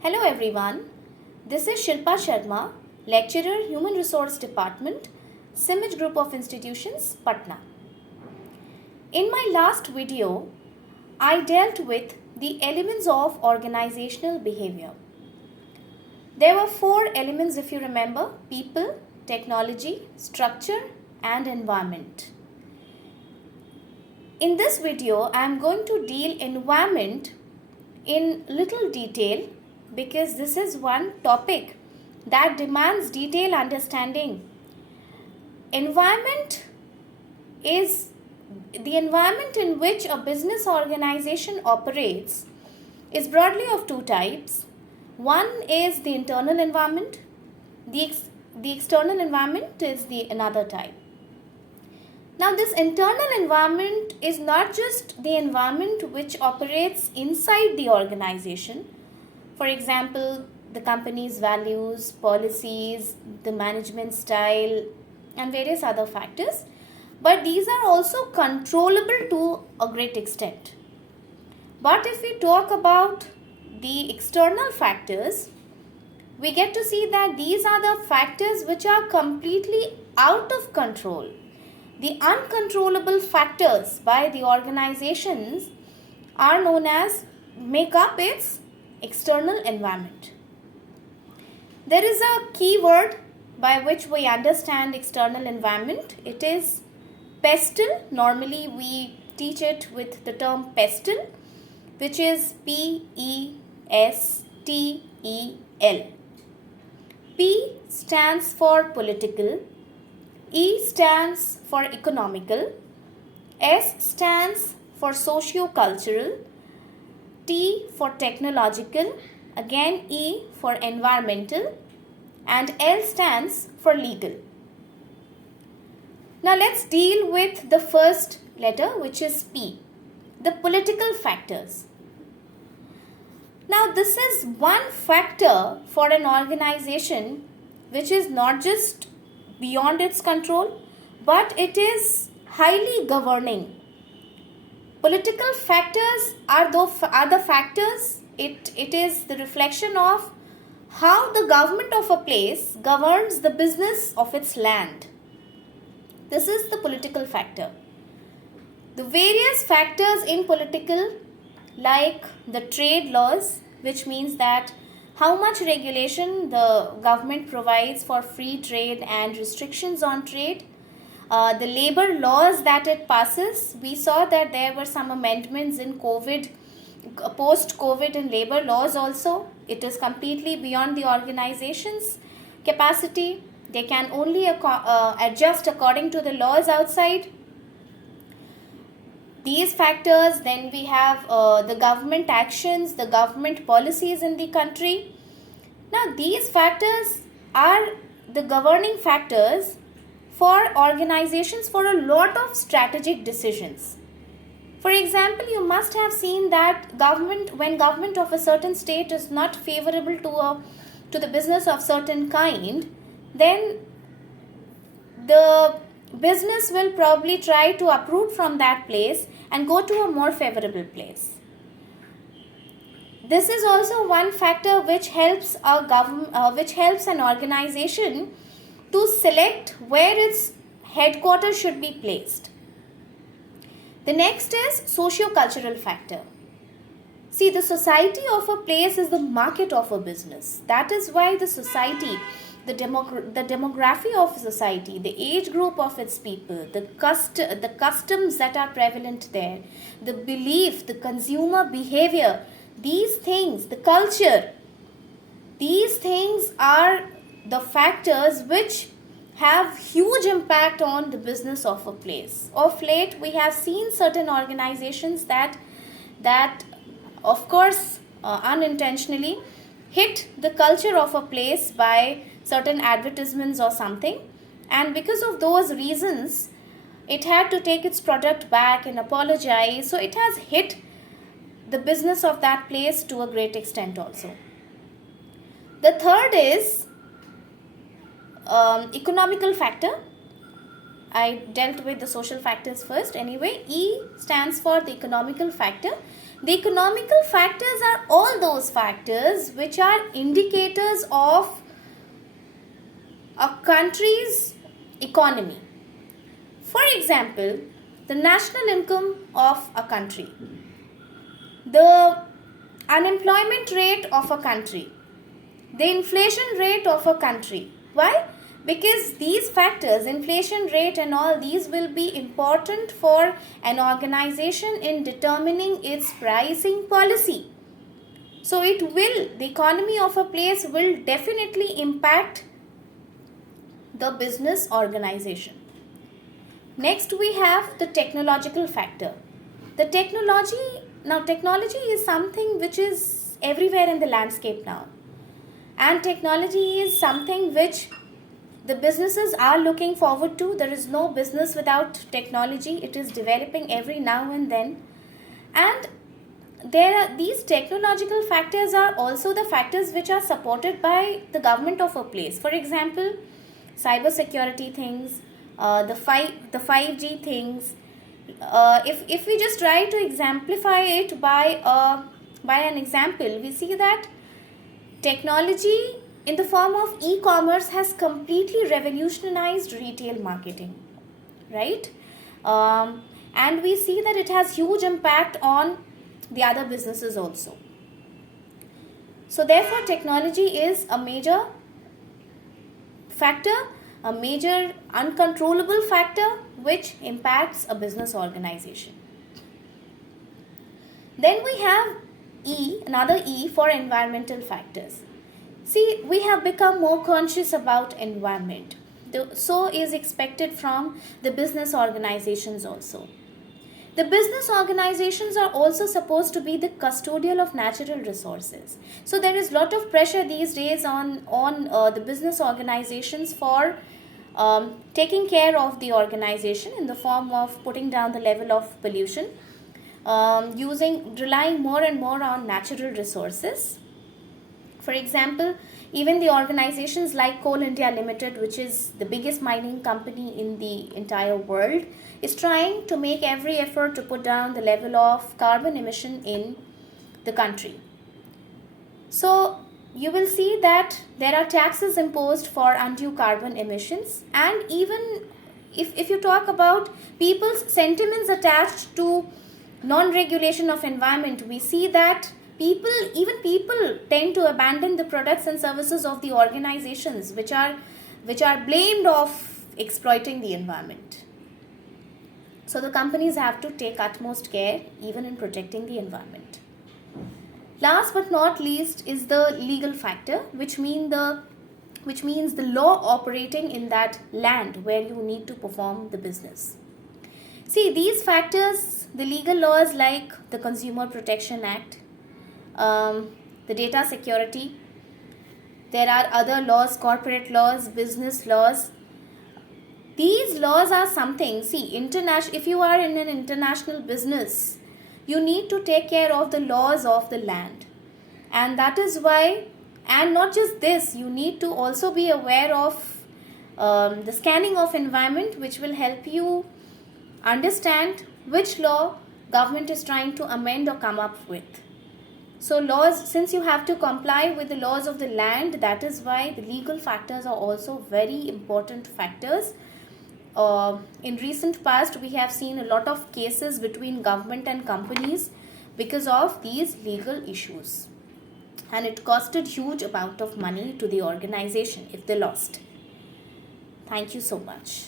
Hello everyone, this is Shilpa Sharma, lecturer, Human Resource Department, Cimage Group of Institutions, Patna. In my last video, I dealt with the elements of organizational behavior. There were 4 elements if you remember: people, technology, structure and environment. In this video, I am going to deal environment in little detail because this is one topic that demands detailed understanding. Environment is the environment in which a business organization operates is broadly of 2 types. One is the internal environment. The external environment is the another type. Now, this internal environment is not just the environment which operates inside the organization. For example, the company's values, policies, the management style, and various other factors. But these are also controllable to a great extent. But if we talk about the external factors, we get to see that these are the factors which are completely out of control. The uncontrollable factors by the organizations are known as make up its external environment. There is a key word by which we understand external environment. It is pestle. Normally we teach it with the term pestle, which is P-E-S-T-E-L. P stands for political, E stands for economical, S stands for socio-cultural, T for technological, again E for environmental, and L stands for legal. Now let's deal with the first letter, which is P, the political factors. Now this is one factor for an organization which is not just beyond its control, but it is highly governing. Political factors are the factors. It is the reflection of how the government of a place governs the business of its land. This is the political factor. The various factors in political, like the trade laws, which means that how much regulation the government provides for free trade and restrictions on trade. The labor laws that it passes. We saw that there were some amendments in post-COVID in labor laws also. It is completely beyond the organization's capacity. They can only adjust according to the laws outside. These factors, then we have the government actions, the government policies in the country. Now, these factors are the governing factors for organizations for a lot of strategic decisions. For example, you must have seen that when government of a certain state is not favorable to the business of certain kind, then the business will probably try to uproot from that place and go to a more favorable place. This is also one factor which helps an organization to select where its headquarters should be placed. The next is socio-cultural factor. See, the society of a place is the market of a business. That is why the society, the demography of society, the age group of its people, the customs that are prevalent there, the belief, the consumer behavior, these things, the culture, these things are the factors which have huge impact on the business of a place. Of late, we have seen certain organizations that of course, unintentionally hit the culture of a place by certain advertisements or something, and because of those reasons it had to take its product back and apologize. So it has hit the business of that place to a great extent also. The third is economical factor. I dealt with the social factors first. Anyway, E stands for the economical factor. The economical factors are all those factors which are indicators of a country's economy. For example, the national income of a country, the unemployment rate of a country, the inflation rate of a country. Why? Because these factors, inflation rate and all these, will be important for an organization in determining its pricing policy. So the economy of a place will definitely impact the business organization. Next we have the technological factor. Technology is something which is everywhere in the landscape now. And technology is something which the businesses are looking forward to. There is no business without technology. It is developing every now and then. And these technological factors are also the factors which are supported by the government of a place. For example, cyber security things, the 5G things. If we just try to exemplify it by an example, we see that technology in the form of e-commerce has completely revolutionized retail marketing, right? And we see that it has huge impact on the other businesses also. So therefore, technology is a major factor, a major uncontrollable factor which impacts a business organization. Then we have another E for environmental factors. See, we have become more conscious about environment. So is expected from the business organizations also. The business organizations are also supposed to be the custodial of natural resources. So there is a lot of pressure these days on the business organizations for taking care of the organization in the form of putting down the level of pollution, relying more and more on natural resources. For example, even the organizations like Coal India Limited, which is the biggest mining company in the entire world, is trying to make every effort to put down the level of carbon emission in the country. So you will see that there are taxes imposed for undue carbon emissions, and even if you talk about people's sentiments attached to non-regulation of environment, we see that people tend to abandon the products and services of the organizations which are blamed of exploiting the environment. So the companies have to take utmost care even in protecting the environment. Last but not least is the legal factor, which means the law operating in that land where you need to perform the business. See, these factors, the legal laws like the Consumer Protection Act, the data security, there are other laws, corporate laws, business laws. These laws are something, if you are in an international business, you need to take care of the laws of the land. And that is why, and not just this, you need to also be aware of the scanning of environment, which will help you understand which law government is trying to amend or come up with. So laws, since you have to comply with the laws of the land, that is why the legal factors are also very important factors. In recent past, we have seen a lot of cases between government and companies because of these legal issues. And it costed huge amount of money to the organization if they lost. Thank you so much.